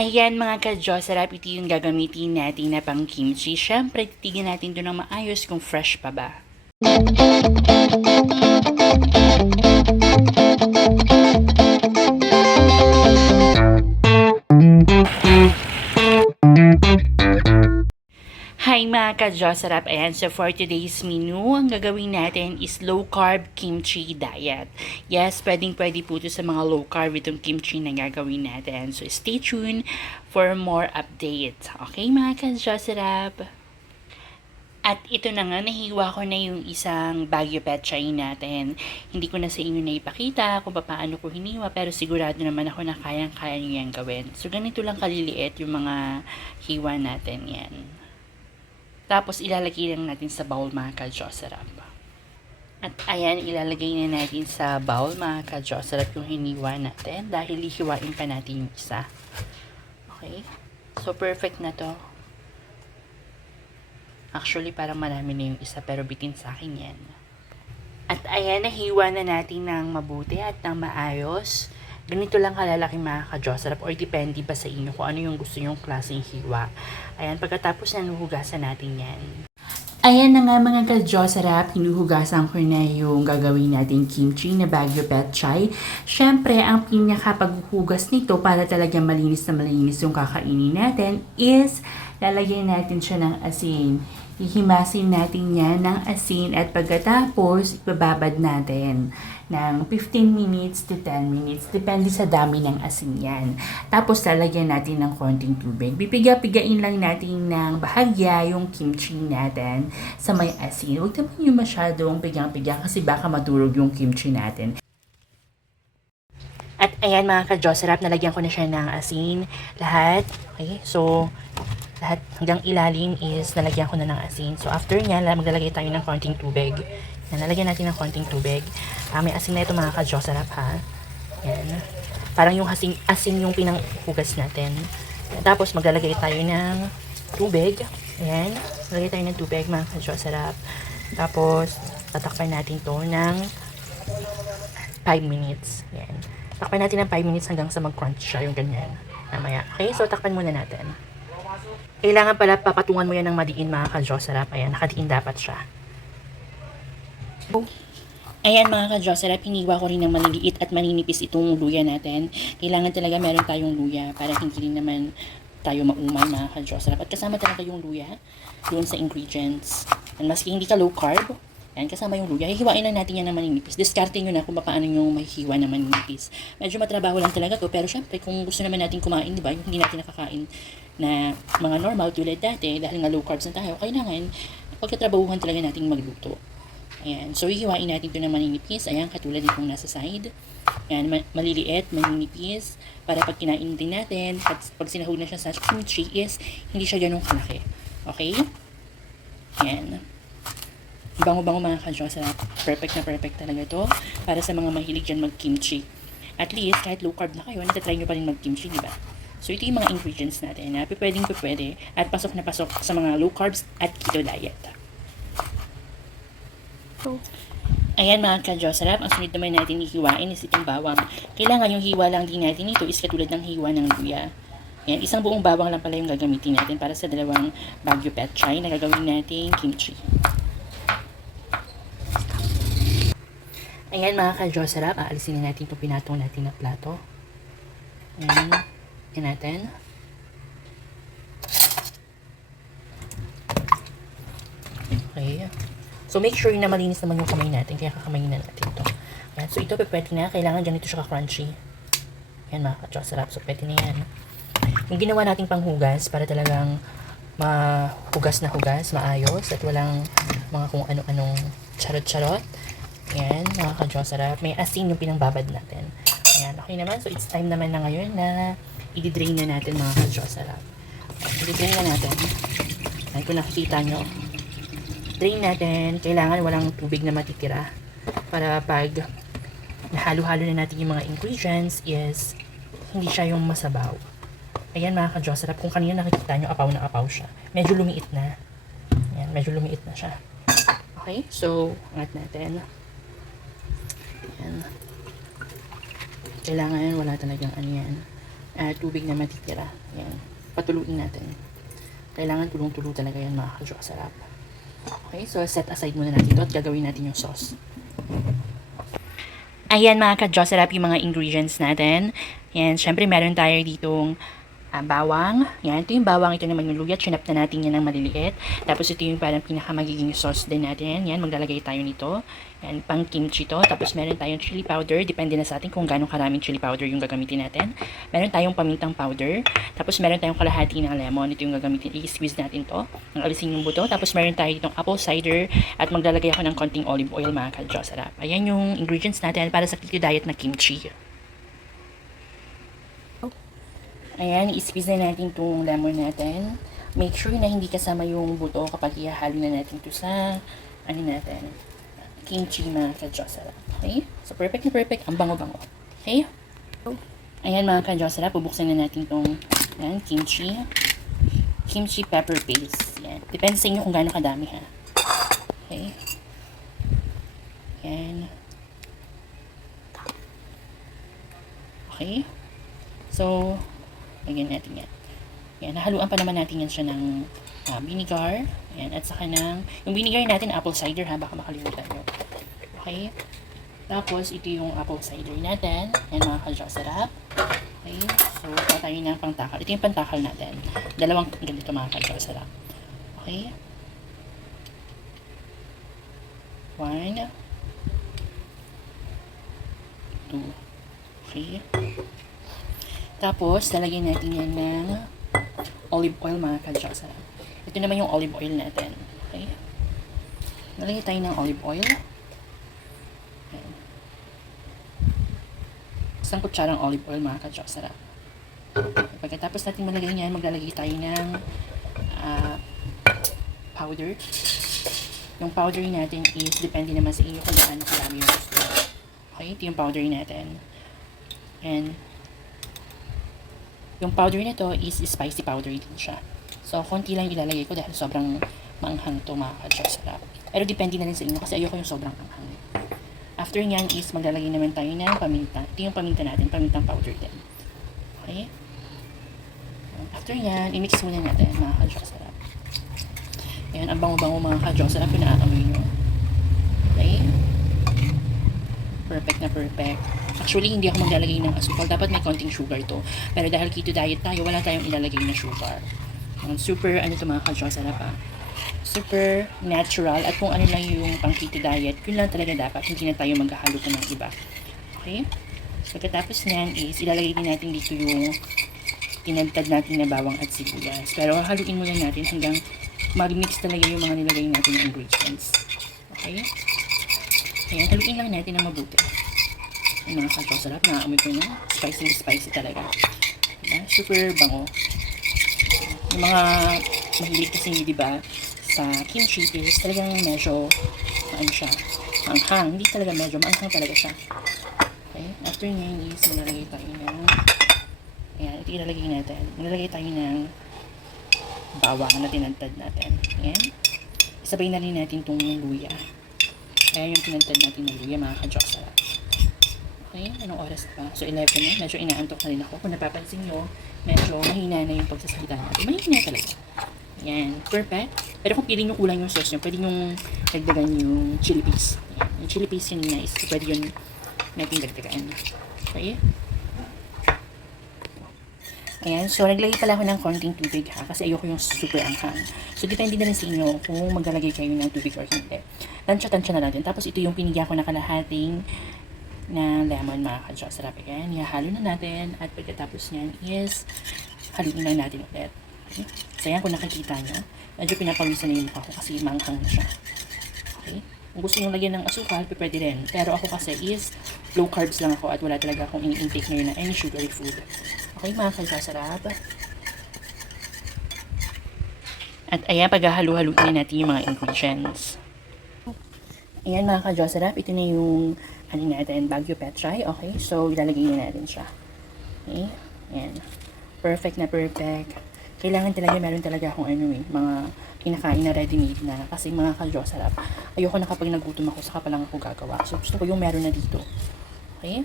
Ayan mga ka-Diyos, sarap ito yung gagamitin natin na pang kimchi. Siyempre, titignan natin doon ng maayos kung fresh pa ba. Hi mga ka-Diyos, sarap. Ayan, so for today's menu, ang gagawin natin is low-carb kimchi diet. Yes, pwedeng-pwede po ito sa mga low-carb itong kimchi na gagawin natin. So stay tuned for more updates. Okay mga ka-Diyos, sarap. At ito na nga, nahiwa ko na yung isang Baguio Petchay natin. Hindi ko na sa inyo na ipakita kung paano ko hiniwa, pero sigurado naman ako na kayang-kaya nyo yan gawin. So ganito lang kaliliit yung mga hiwa natin yan. Tapos, ilalagay lang natin sa bowl mga ka-Diyos sarap. At ayan, ilalagay na natin sa bowl mga ka-Diyos sarap yung hiniwa natin dahil hihiwain pa natin yung isa. Okay? So, perfect na to. Actually, parang marami na yung isa pero bitin sa akin yan. At ayan, nahiwa na natin ng mabuti at ng maayos. Ganito lang kalalaki mga ka-Diyos sarap or depende ba sa inyo kung ano yung gusto nyong klaseng hiwa. Ayan, pagkatapos na nuhugasan natin yan. Ayan na nga mga ka-Diyos sarap, hinuhugasan ko na yung gagawin natin kimchi na Baguio Petchay. Siyempre, ang pinakapaghuhugas nito para talaga malinis na malinis yung kakainin natin is lalagyan natin siya ng asin. Hihimasin natin yan ng asin at pagkatapos ibababad natin ng 15 minutes to 10 minutes. Depende sa dami ng asin yan. Tapos lalagyan natin ng konting tubig. Pipiga-pigain lang natin ng bahagya yung kimchi natin sa may asin. Huwag naman yung masyadong pigang-pigang kasi baka madurog yung kimchi natin. At ayan mga ka-Diyos, sarap, nalagyan ko na siya ng asin. Lahat. Okay, so lahat hanggang ilalim is nalagyan ko na ng asin. So after nyan, maglalagay tayo ng konting tubig. Yan, nalagyan natin ng konting tubig. May asin na ito mga ka-Diyos, sarap ha. Yan. Parang yung asin yung pinanghugas natin. Yan, tapos maglalagay tayo ng tubig. Ayan. Maglalagay tayo ng tubig mga ka-Diyos, sarap. Tapos tatakpan natin to ng 5 minutes. Yan. Takpan natin ng 5 minutes hanggang sa mag-crunch siya yung ganyan. Mamaya. Okay, so takpan muna natin. Kailangan pala papatungan mo yan ng madiin mga ka-Diyos sarap. Ayan, nakadiin dapat siya. Ayan mga ka-Diyos sarap, hiniwa ko rin ng maliliit at maninipis itong luya natin. Kailangan talaga meron tayong luya para hindi rin naman tayo maumay mga ka-Diyos sarap. At kasama talaga yung luya doon sa ingredients. And maski hindi ka low carb, ayan, kasama yung luya. Hihiwain lang natin yan ng maninipis. Discarte nyo na kung paano yung mahihiwa ng maninipis. Medyo matrabaho lang talaga to, pero syempre kung gusto naman natin kumain, di ba, yung hindi natin nakakain na mga normal tulad dati, dahil nga low carbs na tayo, kailangan pagkatrabahuhan talaga nating magluto. Ayan, so hihiwain natin ito ng maninipis. Ayan, katulad itong nasa side. Ayan, maliliit, maninipis. Para pag kinain din natin, pag sinahog na siya sa kimchi is, hindi siya ganun kalaki. Okay? Ayan. Bango-bango mga ka-Diyos. Perfect na perfect talaga to para sa mga mahilig dyan mag-kimchi. At least, kahit low carb na kayo, natatry nyo pa rin mag-kimchi, di ba? So, ito yung mga ingredients natin na pwede at pasok na pasok sa mga low carbs at keto diet. Ayan mga ka-Diyos sarap, ang sunod naman natin hihiwain is itong bawang. Kailangan yung hiwa lang din natin ito is katulad ng hiwa ng luya. Ayan, isang buong bawang lang pala yung gagamitin natin para sa dalawang Baguio Petchay na gagawin natin kimchi. Ayan mga ka-Diyos sarap, aalisin na natin itong pinatong natin na plato. Ayan, yan natin. Okay. So, make sure na malinis naman yung kamay natin. Kaya kakamayin na natin ito. Ayan. So, ito pwede na. Kailangan dyan ito siya ka-crunchy. Ayan mga ka-Diyos sarap. So, pwede na yan. Yung ginawa nating panghugas para talagang mahugas na hugas, maayos, at walang mga kung ano-anong charot-charot. Ayan, mga ka-Diyos sarap. May asin yung pinangbabad natin. Ayan, okay naman. So, it's time naman na ngayon na i-drain na natin mga ka-Diyos sarap. I-drain na natin. Ayan, kung nakikita nyo. Drain natin. Kailangan walang tubig na matitira. Para pag nahalo-halo na natin yung mga ingredients is hindi siya yung masabaw. Ayan mga ka-Diyos sarap. Kung kanina nakikita nyo, apaw na apaw siya. Medyo lumiit na. Ayan, medyo lumiit na siya. Okay, so, angat natin. Ayan. Kailangan wala talagang ano yan. tubig na matitira. Ayan. Patuluin natin. Kailangan tulong-tulo talaga yan mga ka-Diyos. Sarap. Okay, so set aside muna natin ito at gagawin natin yung sauce. Ayan mga ka-Diyos, sarap yung mga ingredients natin. Yan, syempre meron tayo ditong bawang. Yan, ito yung bawang, ito naman yung luya. Chinap na natin yan ng maliliit. Tapos ito yung parang pinaka magiging sauce din natin. Yan, maglalagay tayo nito. Yan, pang kimchi to. Tapos meron tayong chili powder. Depende na sa atin kung gaano karaming chili powder yung gagamitin natin. Meron tayong pamintang powder. Tapos meron tayong kalahati ng lemon. Ito yung gagamitin. I-squeeze natin to. Ang alisin yung buto. Tapos meron tayo ditong apple cider. At maglalagay ako ng konting olive oil mga ka-Diyos. Sarap. Ayan yung ingredients natin para sa keto diet na kimchi. Ayan, i-squeeze na natin itong lemon natin. Make sure na hindi kasama yung buto kapag ihahalo na natin ito sa, natin, kimchi mga ka-Diyos. Okay? So, perfect na perfect. Ang bango-bango. Okay? Ayan mga ka-Diyos, bubuksan na natin itong kimchi. Kimchi pepper paste. Yan. Depende sa inyo kung gaano kadami ha. Okay? Ayan. Okay? So, lagyan natin yan. Yan, nahaluan pa naman natin yan siya ng vinegar. Yan, at saka ng, yung vinegar natin, apple cider ha, baka makalimutan nyo. Okay? Tapos, ito yung apple cider natin. Yan mga ka-Diyos, sarap. Okay? So, ito tayo ng pangtakal. Ito yung pangtakal natin. Dalawang ganito mga ka-Diyos, sarap. Okay? 1 2 Okay? Tapos, lalagyan natin yan ng olive oil mga ka-Diyos. Ito naman yung olive oil natin. Okay? Lalagyan tayo ng olive oil. Ayan. Isang kutsarang olive oil mga ka-Diyos. Pagkatapos natin malagay yan, maglalagay tayo ng powder. Yung powder natin is depende naman sa inyo kung gaano karami yung gusto. Okay? Ito yung powder natin. And yung powder nito is spicy powder din siya. So, konti lang ilalagay ko dahil sobrang maanghang ito mga ka-Diyos. Pero depende na rin sa inyo kasi ayoko yung sobrang anghang. After nyan is maglalagay naman tayo ng paminta. Ito yung paminta natin, pamintang powder din. Okay? After nyan, i-mix muna natin mga ka-Diyos. Ayan, ang bango-bango mga ka-Diyos. Kung naaamoy nyo. Okay? Perfect na perfect. Actually, hindi ako maglalagay ng asukal. Dapat may konting sugar to. Pero dahil keto diet tayo, wala tayong ilalagay na sugar. Super, ito mga ka-Diyos, super natural. At kung ano lang yung pang keto diet, yun lang talaga dapat. Hindi na tayo maghahalo pa ng iba. Okay? So, pagkatapos niyan is, ilalagay din natin dito yung tinagtad natin na bawang at sibuyas. Pero haluin muna natin hanggang mag-mix talaga yung mga nilagay natin ng ingredients. Okay? Ayan, haluin lang natin ng mabuti. Yung mga ka-Diyos, nakaamoy ko na. Spicy talaga. Diba? Super bango. Yung mga mahilig kasi, di ba, sa kimchi is talagang medyo, siya, maanghang. Hindi talaga medyo, maanghang talaga siya. Okay? After nyan is, malalagay tayo ng, ayan, ito ilalagay natin. Malalagay tayo ng bawang na tinagtad natin. Ayan. Isabay na rin natin itong luya. Ayan yung tinagtad natin ng luya, mga ka-Diyos. Okay, anong oras pa? So, 11 na. Medyo inaantok na rin ako. Kung napapansin nyo, medyo mahina na yung pagsasalita natin. Mahina talaga. Yan. Perfect. Pero kung piling nyo kulang yung sauce nyo, pwede nyo dagdagan yung chili paste. Yan. Yung chili paste yun nice. Pwede yun natin dagdagan. Okay? Ayan. So, naglagay pala ako ng konting tubig ha. Kasi ayoko yung super anghang. So, depende na rin sa inyo kung maglalagay kayo ng tubig or hindi. Tansya-tansya na natin. Tapos, ito yung pinigyan ko na kalahating na lemon mga ka-Diyos. Sarap yan. Ihahalo na natin. At pagkatapos niyan is haluin lang natin ulit. Okay? So yan, kung nakikita nyo, medyo pinapawisan na yung mukha ko kasi manghang na siya. Okay? Kung gusto nyo lagyan ng asukal, pwede rin. Pero ako kasi is low carbs lang ako at wala talaga akong ini-intake ngayon na any sugary food. Okay mga ka-Diyos, sarap. At ayan, paghahalo-haluin na natin yung mga ingredients. Ayan mga ka-Diyos, sarap. Ito na yung natin, Baguio Petchay. Okay, so ilalagay na natin siya. Okay, ayan. Perfect na perfect. Kailangan talaga, meron talaga akong mga kinakain na ready-made na. Kasi mga ka-Diyos, sarap. Ayoko na kapag nagutom ako, saka pa lang ako gagawa. So gusto ko yung meron na dito. Okay?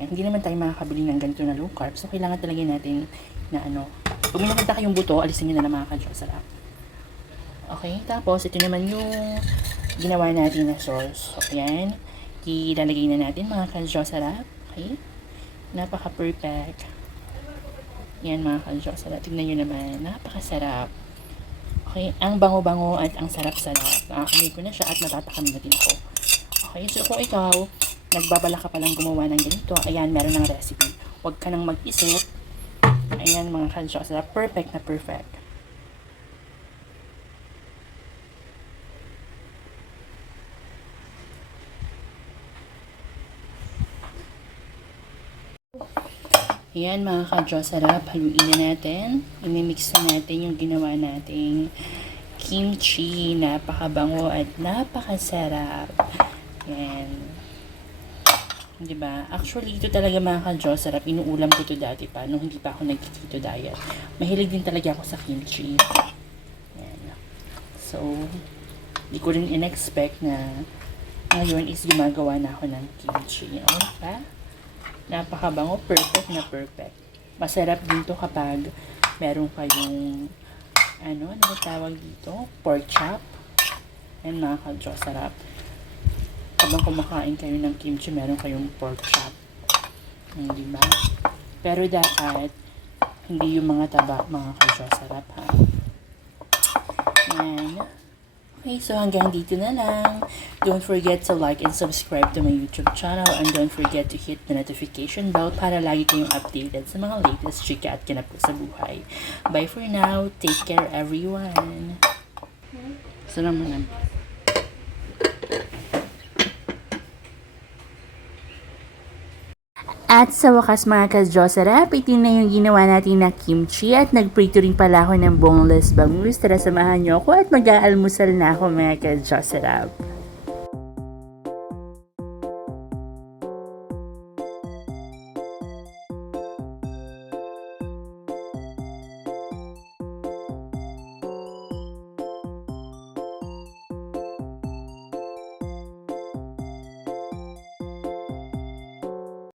Hindi naman tayo makakabili ng ganito na low carb. So, kailangan talaga natin na pag may nakita kayong buto, alisin nyo na lang mga ka-Diyos sarap. Okay, tapos ito naman yung ginawa natin na sauce. So, ayan. Ilalagay na natin mga ka-Diyos sarap. Okay. Napaka-perfect. Yan mga ka-Diyos sarap. Tignan nyo naman. Napakasarap. Okay, ang bango-bango at ang sarap-sarap. Nakakamoy ko na siya at natatakam na din ako. Okay, so kung ikaw, nagbabala ka palang gumawa ng ganito, ayan, meron ng recipe. Huwag ka nang mag-isip. Ayan mga ka-Diyos sarap. Perfect na perfect. Ayan mga ka-Diyos sarap. Haluin na natin. Imimix na natin yung ginawa nating kimchi. Napakabango at napakasarap. Ayan. Diba? Actually, ito talaga mga ka-Diyos sarap. Inuulam ko ito dati pa, nung hindi pa ako nag-keto diet. Mahilig din talaga ako sa kimchi. Ayan. So, di ko rin in-expect na ngayon is gumagawa na ako ng kimchi. O, diba? Napakabango. Perfect na perfect. Masarap din to kapag meron kayong ano ba tawag dito? Pork chop. Ayan mga ka-Diyos sarap. Habang kumakain kayo ng kimchi, meron kayong pork chop. Hindi ba? Pero dapat, hindi yung mga taba, mga ka-Diyos sarap, ha? Ayan. Okay, so hanggang dito na lang. Don't forget to like and subscribe to my YouTube channel and don't forget to hit the notification bell para lagi kayong updated sa mga latest chika at ganap ko sa buhay. Bye for now. Take care, everyone. Salamat naman. At sa wakas mga ka-Diyos sarap, ito na yung ginawa natin na kimchi at nagprito rin pala ako ng boneless bangus. Tara samahan nyo ako at mag-aalmusal na ako mga ka-Diyos sarap.